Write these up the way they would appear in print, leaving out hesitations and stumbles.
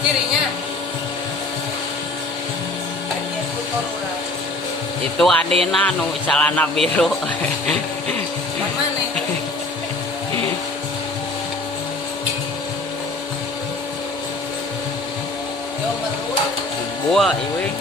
cirinya. Itu adina nu celana biru. Mana? Yo merua. Gua iwing.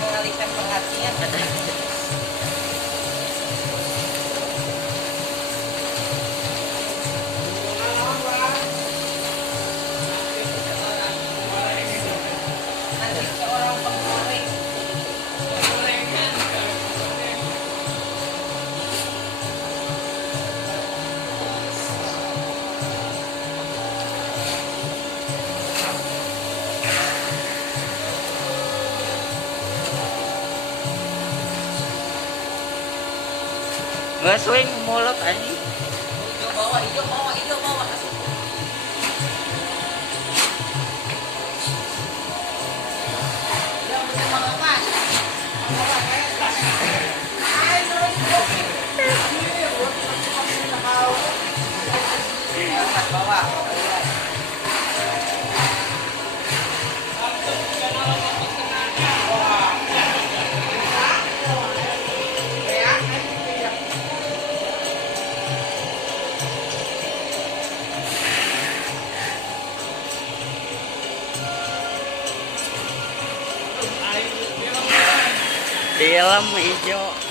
Mengalihkan perhatian. Nanti seorang pengorek. Geus wing mulut anjing. Hijau bawah, hijau bawah, hijau bawah. Yang bersama lepas. Bawah. Film hijau.